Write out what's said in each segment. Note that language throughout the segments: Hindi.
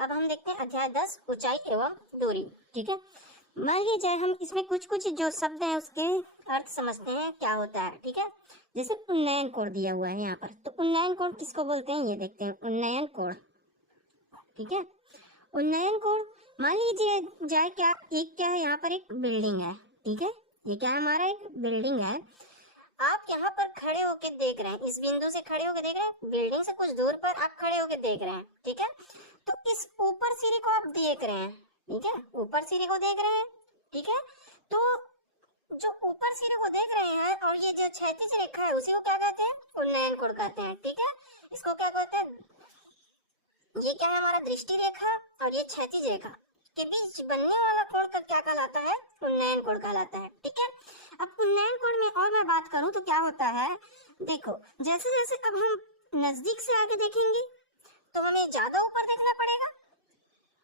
अब हम देखते हैं अध्याय 10 ऊंचाई एवं दूरी। ठीक है, मान लीजिए हम इसमें कुछ कुछ जो शब्द हैं उसके अर्थ समझते हैं क्या होता है। ठीक है, जैसे उन्नयन कोण दिया हुआ है यहाँ पर, तो उन्नयन कोण किसको बोलते हैं ये देखते हैं। उन्नयन कोण, ठीक है, उन्नयन कोण मान लीजिए जाए क्या, एक क्या है यहाँ पर, एक बिल्डिंग है। ठीक है, ये क्या है, हमारा एक बिल्डिंग है। आप यहाँ पर खड़े होके देख रहे हैं, इस बिंदु से खड़े होके देख रहे हैं, बिल्डिंग से कुछ दूर पर आप खड़े होके देख रहे हैं। ठीक है, तो इस ऊपर सीढ़ी को आप देख रहे हैं। ठीक है, ऊपर सीढ़ी को देख रहे हैं। ठीक है, तो जो ऊपर सीढ़ी को देख रहे हैं और ये जो क्षैतिज रेखा है उसी को क्या कहते हैं, उन्नयन कोण कहते हैं। ठीक है, इसको क्या कहते हैं, ये क्या है हमारा दृष्टि रेखा और ये क्षैतिज रेखा के बीच बनने वाला कोण का क्या कहलाता है, उन्नयन कोण कहलाता है। ठीक है, अब उन्नयन कोण में और मैं बात करूं तो क्या होता है, देखो जैसे जैसे अब हम नजदीक से आगे देखेंगे तो हमें ज्यादा ऊपर देखना पड़ेगा,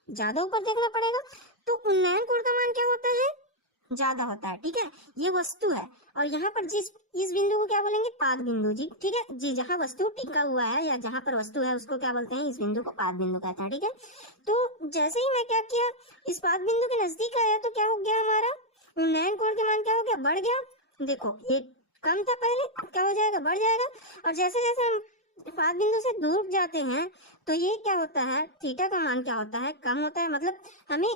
ज्यादा ऊपर देखना पड़ेगा, तो उन्नयन कोण का मान क्या होता है, ज्यादा होता है। ठीक है, ये वस्तु है और यहाँ पर जिस इस बिंदु को क्या बोलेंगे, पाद बिंदु जी। ठीक है जी, जहाँ वस्तु टिका हुआ है या जहाँ पर वस्तु है उसको क्या बोलते हैं, इस बिंदु को पाद बिंदु कहते हैं। ठीक है, तो जैसे ही मैं क्या किया, इस पाद बिंदु के नजदीक आया तो क्या हो गया, हमारा उन्नयन कोण के मान क्या हो गया, बढ़ गया। देखो ये कम था पहले, अब क्या हो जाएगा, बढ़ जाएगा। और जैसे जैसे हम पाद बिंदु से दूर जाते हैं तो ये क्या होता है, थीटा का मान क्या होता है, कम होता है। मतलब हमें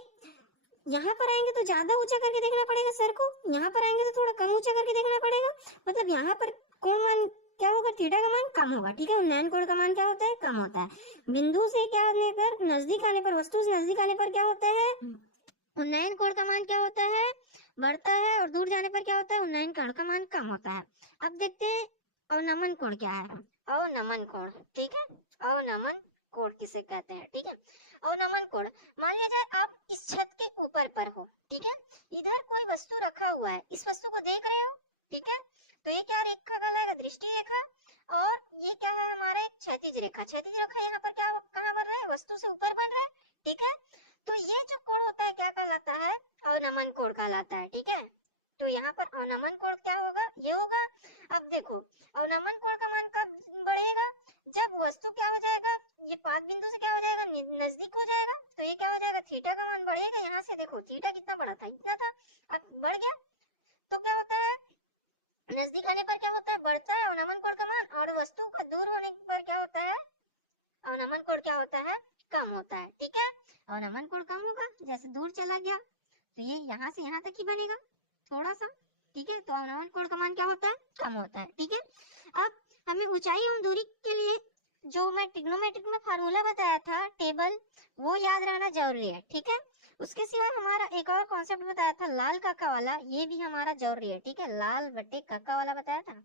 यहाँ पर आएंगे तो ज्यादा ऊंचा करके देखना पड़ेगा सर को, यहाँ पर आएंगे तो थोड़ा कम ऊंचा करके देखना पड़ेगा। मतलब यहाँ पर कोण मान क्या होगा, थीटा का मान कम होगा। ठीक है, उन्नयन कोण का मान क्या होता है, कम होता है। बिंदु से क्या आने पर, नजदीक आने पर, वस्तु से नजदीक आने पर क्या होता है, उन्नयन कोण का मान क्या होता है, बढ़ता है। और दूर जाने पर क्या होता है, उन्नयन कोण का मान कम होता है। अब देखते हैं अवनमन कोण क्या है। अवनमन कोण, ठीक है, अवनमन कोण किसे कहते हैं। ठीक है, अवनमन कोण, मान लिया जाए आप इस छत के ऊपर पर हो। ठीक है, इधर कोई वस्तु रखा हुआ है, इस वस्तु को देख रहे हो। ठीक है, तो ये क्या रेखा कहलाएगा, दृष्टि रेखा। और ये क्या है, हमारा एक क्षैतिज रेखा। क्षैतिज रेखा यहाँ पर क्या, कहाँ बन रहा है, वस्तु से ऊपर बन रहा है। ठीक है, तो ये जो कोण होता है क्या कहलाता है, अवनमन कोण कहलाता है। ठीक है, तो यहाँ पर अवनमन कोण क्या होगा, ये होगा। अब देखो अवनमन कोण का मान कब बढ़ेगा, जब वस्तु क्या हो जाएगा, ये पाद बिंदु से क्या हो जाएगा, नजदीक हो जाएगा। तो ये क्या हो जाएगा, थीटा का मान बढ़ेगा। यहाँ से देखो थीटा कितना बड़ा था, इतना था, अब बढ़ गया। तो क्या होता है, नजदीक आने पर क्या होता है, बढ़ता है अवनमन कोण का मान। और वस्तु का दूर होने पर क्या होता है, अवनमन कोण क्या होता है, कम होता है। ठीक है, अवनमन कोण कम होगा, जैसे दूर चला गया तो ये यहाँ से यहाँ तक ही बनेगा थोड़ा सा। ठीक है, तो अवनमन कोण का मान क्या होता है, कम होता है। ठीक है, अब हमें ऊंचाई एवं दूरी के लिए जो मैं ट्रिग्नोमेट्रिक में फार्मूला बताया था, टेबल, वो याद रहना जरूरी है। ठीक है, उसके सिवा हमारा एक और कॉन्सेप्ट बताया था लाल काका वाला, ये भी हमारा जरूरी है। ठीक है, लाल बटे काका वाला बताया था,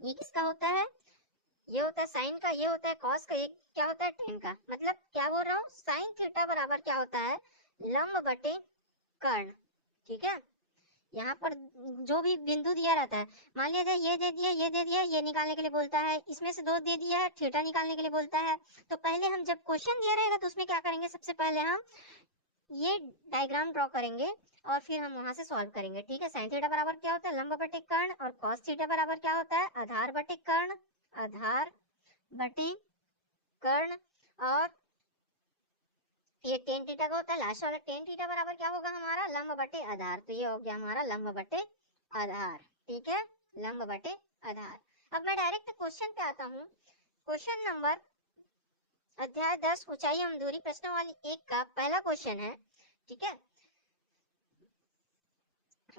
ये किसका होता है, ये होता है साइन का, ये होता है कॉस का, ये क्या होता है टेन का। मतलब क्या बोल रहा हूँ, साइन थीटा बराबर क्या होता है, लंब बटे कर्ण। ठीक है, यहाँ पर जो भी बिंदु दिया रहता है, मान लिया जाए ये दे दिया, ये दे दिया, ये निकालने के लिए बोलता है, इसमें से दो दे दिया है, थीटा निकालने के लिए बोलता है। तो पहले हम जब क्वेश्चन दिया रहेगा तो उसमें क्या करेंगे, सबसे पहले हम ये डायग्राम ड्रॉ करेंगे और फिर हम वहां से सॉल्व करेंगे। ठीक है, साइन थीटा बराबर क्या होता है, लंब बटे कर्ण। और कॉस थीटा बराबर क्या होता है, आधार बटे कर्ण, आधार बटे कर्ण। और ये टेन थीटा का होता है लास्ट वाला, टेन थीटा बराबर क्या होगा हमारा, लंब बटे आधार। तो ये हो गया हमारा लंब बटे आधार। ठीक है, लंब बटे आधार। अब मैं डायरेक्ट क्वेश्चन पे आता हूँ। क्वेश्चन नंबर अध्याय 10 ऊंचाई एवं दूरी प्रश्नावली 1 का पहला क्वेश्चन है। ठीक है,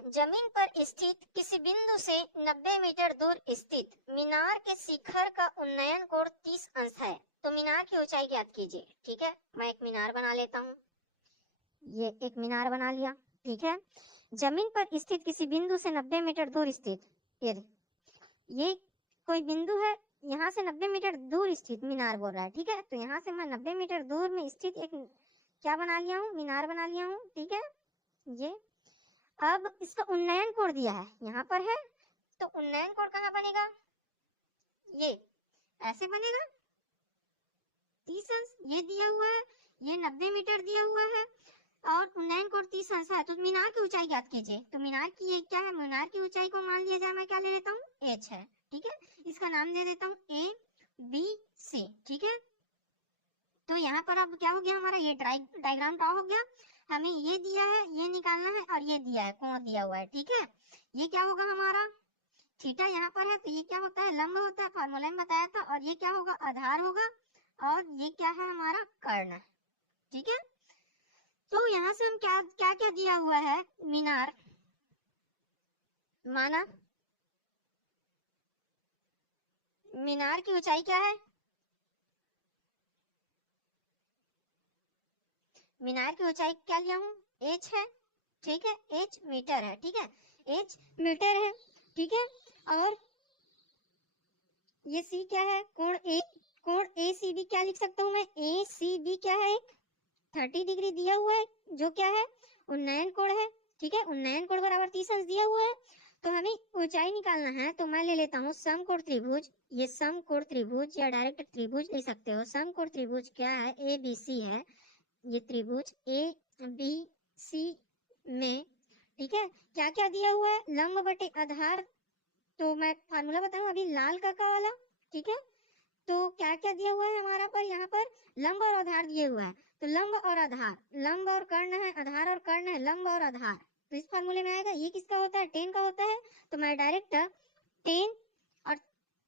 जमीन पर स्थित किसी बिंदु से 90 मीटर दूर स्थित मीनार के शिखर का उन्नयन कोण 30 अंश है, तो मीनार की ऊंचाई ज्ञात कीजिए। ठीक है, मैं एक मीनार बना लेता हूँ, ये एक मीनार बना लिया। ठीक है, जमीन पर स्थित किसी बिंदु से 90 मीटर दूर स्थित, ये कोई बिंदु है, यहाँ से 90 मीटर दूर स्थित मीनार बोल रहा है। ठीक है, तो यहाँ से मैं 90 मीटर दूर में स्थित एक क्या बना लिया हूँ, मीनार बना लिया हूँ। ठीक है, ये अब इसका उन्नयन कोण दिया है, यहाँ पर है, तो उन्नयन कोण कहाँ बनेगा, ये ऐसे बनेगा 30 अंश, ये दिया हुआ है, ये 90 मीटर दिया हुआ है और उन्नयन कोण 30 अंश है। तो मीनार की ऊंचाई ज्ञात कीजिए। तो मीनार की ये क्या है, मीनार की ऊंचाई को मान लिया जाए, मैं क्या ले लेता हूँ, एच है। ठीक है, इसका नाम दे देता हूँ ए बी सी। ठीक है, तो यहाँ पर अब क्या हो गया हमारा, ये डायग्राम ड्रॉ हो गया। हमें ये दिया है, ये निकालना है, और ये दिया है, कोण दिया हुआ है, ठीक है। ये क्या होगा हमारा, थीटा यहाँ पर है, तो ये क्या होता है, लंब होता है, फॉर्मूला में बताया था। और ये क्या होगा, आधार होगा, और ये क्या है हमारा, कर्ण, ठीक है। तो यहाँ से हम क्या क्या क्या दिया हुआ है, मीनार, माना मीनार की ऊंचाई क्या है, मीनार की ऊंचाई क्या लिया हूँ, h है, ठीक है, h मीटर है, ठीक है, h मीटर है, ठीक है। और ये c क्या है, कोण ACB क्या लिख सकता हूँ मैं, ACB क्या है, एक 30 डिग्री दिया हुआ है, जो क्या है, उन्नयन कोण है, ठीक है। उन्नयन कोण बराबर 30 अंश दिया हुआ है। तो हमें ऊंचाई निकालना है, तो मैं ले लेता हूँ समकोण त्रिभुज। ये समकोण त्रिभुज या डायरेक्ट त्रिभुज ले सकते हो। समकोण त्रिभुज क्या है, ABC है, ये त्रिभुज ABC में, ठीक है, क्या क्या दिया हुआ है, लंब बटे आधार। तो मैं फार्मूला बताऊं अभी, लाल काका वाला, ठीक है। तो क्या क्या दिया हुआ है हमारा पर, यहाँ पर लंब और आधार दिए हुआ है। तो लंब और आधार, लंब और कर्ण है, आधार और कर्ण है, लंब और आधार, तो इस फार्मूले में आएगा। ये किसका होता है, टेन का होता है। तो मैं डायरेक्ट टेन, और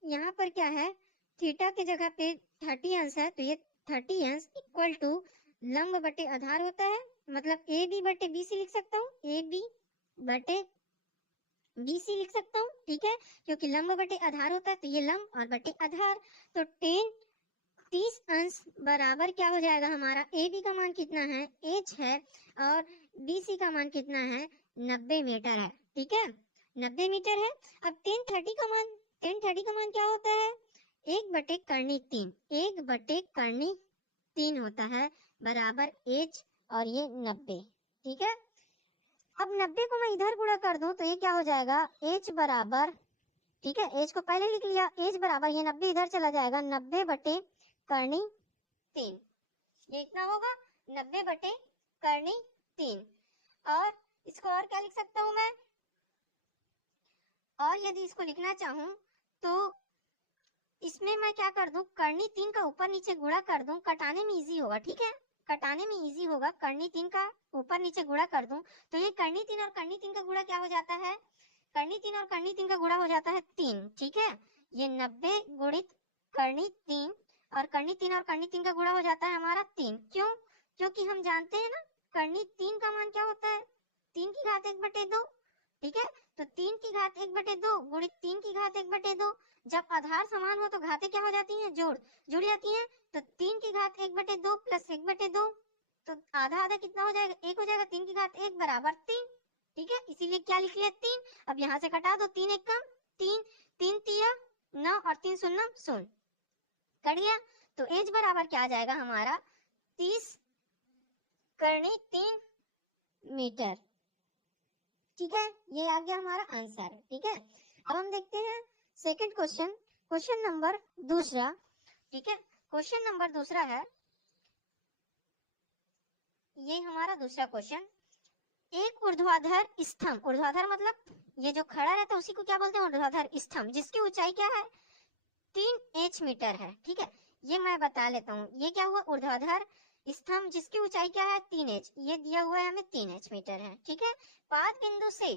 यहाँ पर क्या है, थीटा के जगह पे 30 अंश है, तो ये 30 अंश इक्वल टू लंब बटे आधार होता है, मतलब AB बटे BC लिख सकता हूँ, AB बटे BC लिख सकता हूँ, ठीक है, क्योंकि लंब बटे आधार होता है, तो ये लंब और बटे आधार। तो 30 अंश बराबर क्या हो जाएगा हमारा, AB का मान कितना है, h है, और BC का मान कितना है, 90 मीटर है, ठीक है, 90 मीटर है। अब 1030 का मान क्या होता है, 1/3, 1/3 होता है, बराबर h, और ये 90, ठीक है। अब 90 को मैं इधर गुणा कर दूं, तो ये क्या हो जाएगा, h बराबर, ठीक है, h को पहले लिख लिया, h बराबर, ये 90 इधर चला जाएगा, 90/3, ये इतना होगा, 90/3। और इसको और क्या लिख सकता हूँ मैं, और यदि इसको लिखना चाहूँ तो इसमें मैं क्या कर दूं, कर्णी 3 का ऊपर नीचे गुणा कर दूं, कटाने में इजी होगा, ठीक है, कटाने में इजी होगा। कर्णी 3 का ऊपर नीचे गुणा कर दूं, तो ये कर्णी 3 और कर्णी 3 का गुणा क्या हो जाता है, कर्णी 3 और कर्णी 3 का गुणा हो जाता है 3, ठीक है। ये 90 गुणित कर्णी 3, और कर्णी 3 और कर्णी 3 का गुणा हो जाता है हमारा 3। क्यों, क्योंकि हम जानते हैं ना, कर्णी 3 का मान क्या होता है, 3 की घात 1/2, ठीक है। तो 3 की घात 1/2 गुणित 3 की घात 1/2, जब आधार समान हो तो घातें क्या हो जाती हैं, जुड़ जाती हैं। तो 3 की घात 1/2 प्लस 1/2, तो आधा आधा कितना हो जाएगा, 1 हो जाएगा, 3 की घात 1 बराबर 3, ठीक है, इसीलिए क्या लिख लिया 3। अब यहाँ से कटा दो, 3 1 कम 3, 3 तिया 9, और 3 शून्य शून्य, कट गया। तो एज बराबर क्या आ जाएगा हमारा, 30 कर्णी 3 मीटर, ठीक है। ये आ गया हमारा आंसर, ठीक है। अब हम देखते हैं सेकंड क्वेश्चन, क्वेश्चन नंबर दूसरा, ठीक है। क्वेश्चन नंबर दूसरा है, ये हमारा दूसरा क्वेश्चन, एक ऊर्ध्वाधर स्तंभ, ऊर्ध्वाधर मतलब ये जो खड़ा रहता है उसी को क्या बोलते हैं, ऊर्ध्वाधर स्तंभ, जिसकी ऊंचाई क्या है, 3h मीटर है, ठीक है। ये मैं बता लेता हूँ, ये क्या हुआ, ऊर्ध्वाधर स्तंभ जिसकी ऊंचाई क्या है, 3h, ये दिया हुआ है हमें 3h मीटर है, ठीक है। पाद बिंदु से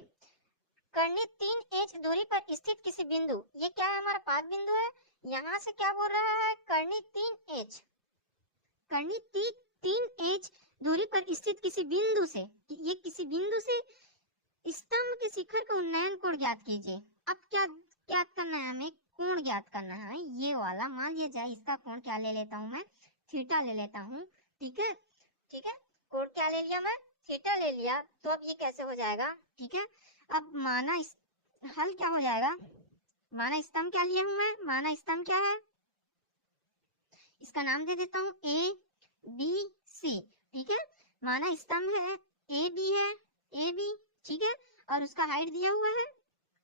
कर्णी 3h दूरी पर स्थित किसी बिंदु, ये क्या है हमारा पाद बिंदु है, यहाँ से क्या बोल रहा है, कर्णी 3h, कर्णी 3h दूरी पर स्थित किसी बिंदु से, ये किसी बिंदु से स्तंभ के शिखर का उन्नयन कोण ज्ञात कीजिए। अब क्या ज्ञात करना है हमें, कोण ज्ञात करना है, ये वाला मान लिया जाए, इसका कोण क्या ले लेता हूँ मैं, थीटा ले लेता हूँ, ठीक है, ठीक है। कोण क्या ले लिया मैं, थीटा ले लिया। तो अब ये कैसे हो जाएगा, ठीक है। अब माना हल क्या हो जाएगा, माना स्तंभ क्या लिया हूँ मैं, माना स्तंभ क्या है, इसका नाम दे देता हूँ ABC, ठीक है। माना स्तंभ है, AB है, AB, ठीक है, और उसका हाइट दिया हुआ है,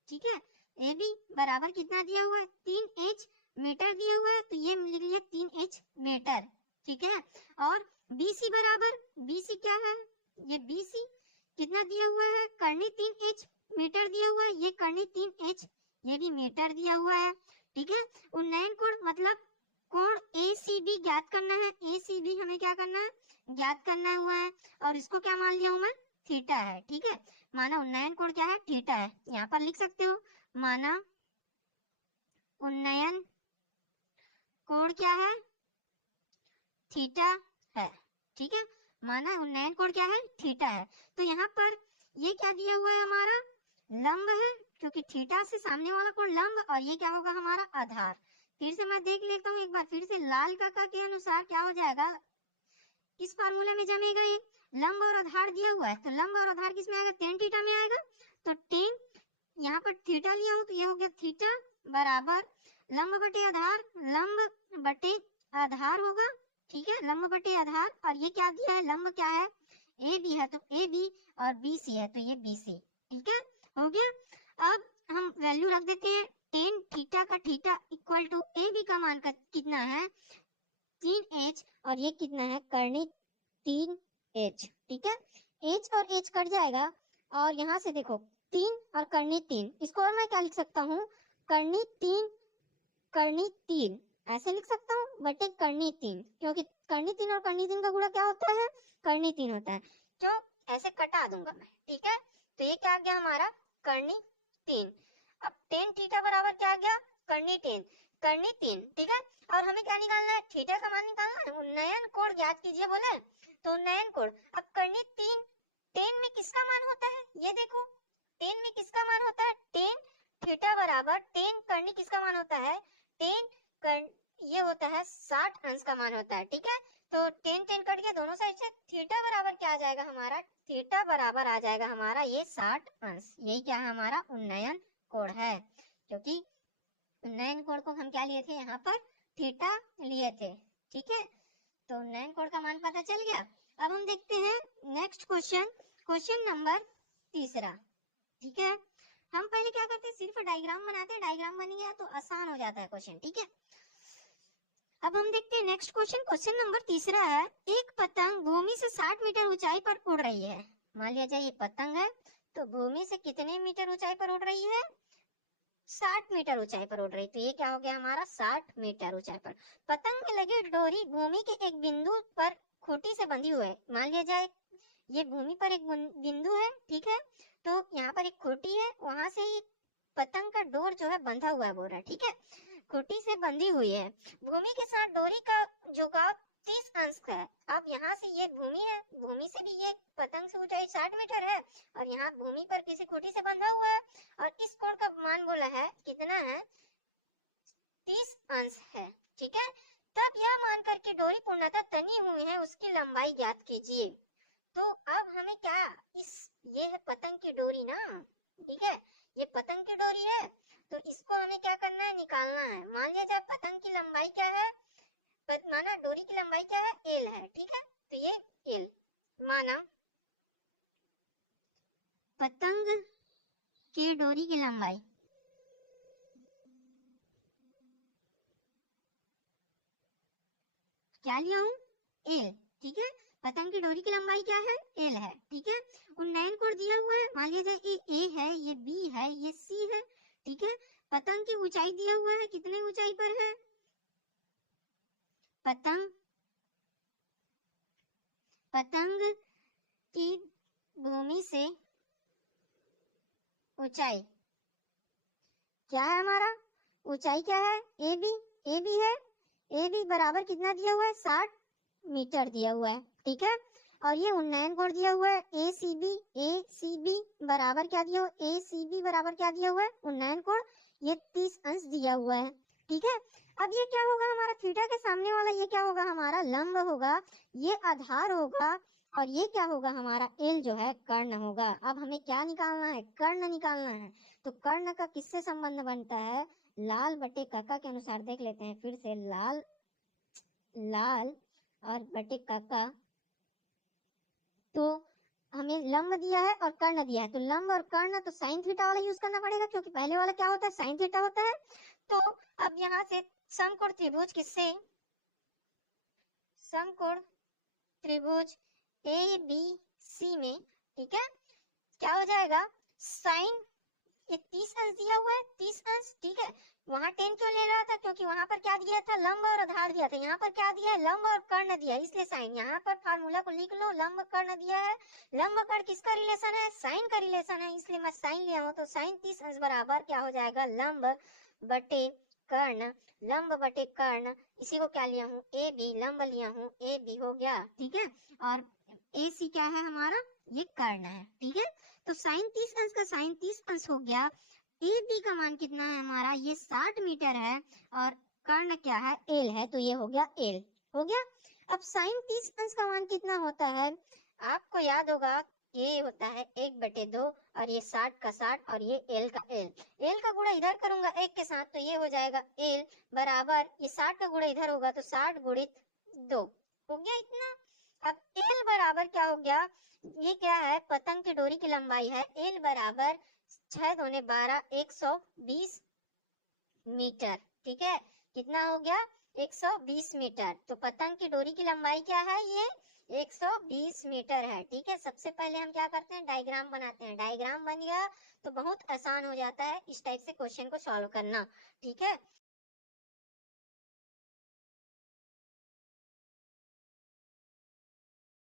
ठीक है। AB बराबर कितना दिया हुआ है, 3h मीटर दिया हुआ है, तो ये लिख लिया 3h मीटर, ठीक है। और BC बराबर, BC क्या है, ये BC कितना दिया हुआ है, कर्णी 3h मीटर दिया हुआ है, ये कर्णी 3h, ये भी मीटर दिया हुआ है, ठीक है। उन्नयन कोण मतलब कोण ACB ज्ञात करना है। ACB हमें क्या करना है, ज्ञात करना हुआ है, और इसको क्या मान लिया हूं मैं, थीटा है। ठीक है, माना उन्नयन कोण क्या है, थीटा है। यहाँ पर लिख सकते हो माना उन्नयन कोण क्या है, थीटा है। ठीक है, माना उन्नयन कोण क्या है, थीटा है। तो यहाँ पर ये क्या दिया हुआ है, हमारा लंब है, क्योंकि थीटा से सामने वाला कोण लंब, और ये क्या होगा, हमारा आधार। फिर से मैं देख लेता हूँ एक बार फिर से, लाल काका के अनुसार क्या हो जाएगा, किस फार्मूले में जमेगा ये, लंब और आधार दिया हुआ है, तो लंब और आधार किस में आएगा, टेन थीटा में आएगा। तो टेन, यहाँ पर थीटा लिया हूँ तो ये हो गया थीटा बराबर लंब बटे आधार, लंब बटे आधार होगा। ठीक है, लंब बटे आधार, और ये क्या दिया है, लंब क्या है, ए बी है, तो ए बी, और बी सी है तो ये बी सी। ठीक है, हो गया। अब हम वैल्यू रख देते हैं, टेन थीटा का theta equal to A B का मान का कितना है, 3h, और ये कितना है, करनी 3h। ठीक है, h और h कट जाएगा, और यहाँ से देखो 3 और करनी 3, इसको और मैं क्या लिख सकता हूँ, करनी 3 ऐसे लिख सकता हूँ, बटे करनी 3, क्योंकि करनी 3 और करनी 3 का गुणा क्या होता है, करनी 3 होता है। क्यों, ऐसे कटा दूंगा मैं। ठीक है, तो ये क्या आ गया हमारा, करनी 3। अब टेन थीटा बराबर क्या आ गया, करनी 3। ठीक है, और हमें क्या निकालना है, थीटा का मान निकालना है। उन्नयन कोण ज्ञात कीजिए बोले, तो उन्नयन कोण, अब करनी 3, टेन में किसका मान होता है, ये देखो, टेन में किसका मान होता है, टेन थीटा बराबर टेन करनी किसका मान होता है, टेन ये होता है 60 अंश का मान होता है। ठीक है, तो टेन टेन कट गया दोनों साइड से, थीटा बराबर क्या आ जाएगा हमारा, थीटा बराबर आ जाएगा हमारा ये 60 अंश। यही क्या है, हमारा उन्नयन कोण है, क्योंकि उन्नयन कोण को हम क्या लिए थे, यहाँ पर थीटा लिए थे। ठीक है, तो उन्नयन कोण का मान पता चल गया। अब हम देखते हैं नेक्स्ट क्वेश्चन, क्वेश्चन नंबर 3। ठीक है, हम पहले क्या करते हैं, सिर्फ डायग्राम बनाते हैं, डायग्राम बन गया तो आसान हो जाता है क्वेश्चन। ठीक है, अब हम देखते हैं नेक्स्ट क्वेश्चन, क्वेश्चन नंबर 3 है, एक पतंग भूमि से 60 मीटर ऊंचाई पर उड़ रही है। मान लिया जाए ये पतंग है, तो भूमि से कितने मीटर ऊंचाई पर उड़ रही है, 60 मीटर ऊंचाई पर उड़ रही, तो ये क्या हो गया हमारा, 60 मीटर ऊंचाई पर। पतंग में लगी डोरी भूमि के एक बिंदु पर खूंटी से बंधी हुई है। मान लिया जाए ये भूमि पर एक बिंदु है। ठीक है, तो यहाँ पर एक खूंटी है, वहां से ये पतंग का डोर जो है बंधा हुआ है बोल रहा है। ठीक है, खूंटी से बंधी हुई है, भूमि के साथ डोरी का झुकाव 30 अंश का है। अब यहाँ से ये भूमि है, भूमि से भी ये पतंग से ऊंचाई 60 मीटर है, और यहाँ भूमि पर किसी खूंटी से बंधा हुआ है, और इस कोण का मान बोला है कितना है, 30 अंश है। ठीक है, तब यह मान करके डोरी पूर्णतः तनी हुई है, उसकी लंबाई ज्ञात कीजिए। तो अब हमें क्या, इस ये है पतंग की डोरी ना, ठीक है, ये पतंग की डोरी है, तो इसको हमें क्या करना है, निकालना है। मान लिया जाए पतंग की लंबाई क्या है, माना डोरी की लंबाई क्या है, एल है। ठीक है, तो ये एल, माना पतंग की डोरी की लंबाई क्या लिया हूँ, एल। ठीक है, पतंग की डोरी की लंबाई क्या है, एल है। ठीक है, उन्नयन कोण दिया हुआ है, मान लिया जाए ये ए है, ये बी है, ये सी है। ठीक है, पतंग की ऊंचाई दिया हुआ है, कितने ऊंचाई पर है, पतंग की भूमि से ऊंचाई क्या है, हमारा ऊंचाई क्या है, ए बी है, ए बी बराबर कितना दिया हुआ है, 60 मीटर दिया हुआ है। ठीक है, और ये उन्नयन कोण दिया हुआ है, ए सी बी बराबर क्या दिया हुआ है, ए सी बी बराबर क्या दिया हुआ है, उन्नयन कोण, ये 30 अंश दिया हुआ है। ठीक है, अब ये क्या होगा हमारा, थीटा के सामने वाला ये क्या होगा, हमारा लंब होगा, ये आधार होगा, और ये क्या होगा, हमारा एल जो है कर्ण होगा। अब हमें क्या निकालना है, कर्ण निकालना है। तो कर्ण का किससे संबंध बनता है, लाल बटे काका के अनुसार देख लेते हैं फिर से, लाल और बटे काका, तो हमें लंब दिया है और कर्ण दिया है, तो लंब और कर्ण तो साइन थीटा वाला यूज करना पड़ेगा, क्योंकि पहले वाला क्या होता है, साइन थीटा होता है। तो अब यहाँ से समकोण त्रिभुज किससे, समकोण त्रिभुज ए बी सी में, ठीक है, क्या हो जाएगा, साइन, ये 30 अंश दिया हुआ है, 30 अंश। ठीक है, वहां 10 क्यों ले रहा था, क्योंकि वहां पर क्या दिया था, लंब और आधार दिया था। यहाँ पर क्या दिया है, लंब और कर्ण दिया है, इसलिए साइन। यहाँ पर फार्मूला को लिख लो, लंब कर्ण दिया है। लंब कर्ण किसका रिलेशन है, साइन का रिलेशन है, इसलिए मैं साइन लिया हूँ। तो साइन 30 अंश बराबर क्या हो जाएगा, लंब बटे कर्ण। लंब बटे कर्ण, इसी को क्या लिया हूँ, ए बी, लंब लिया हूँ, ए बी हो गया, ठीक है। और ए सी क्या है हमारा, ये कर्ण है, ठीक है। तो साइन 30 अंश का साइन 30 अंश हो गया। ए बी का मान कितना है हमारा, ये 60 मीटर है, और कर्ण क्या है, एल है, तो ये हो गया एल, हो गया। अब साइन 30 अंश का मान कितना होता है, आपको याद होगा, ये होता है 1/2, और ये 60 का 60, और ये एल का एल। एल का गुणा इधर करूंगा एक के साथ, तो ये हो जाएगा एल बराबर, ये 60 का गुणा इधर होगा तो 60 गुणित 2 हो गया इतना। अब एल बराबर क्या हो गया, ये क्या है, पतंग की डोरी की लंबाई है। एल बराबर 6 दूने 12, 120 मीटर, ठीक है। कितना हो गया, 120 मीटर। तो पतंग की डोरी की लंबाई क्या है, ये 120 मीटर है, ठीक है। सबसे पहले हम क्या करते हैं, डायग्राम बनाते हैं। डायग्राम बन गया तो बहुत आसान हो जाता है इस टाइप से क्वेश्चन को सॉल्व करना, ठीक है।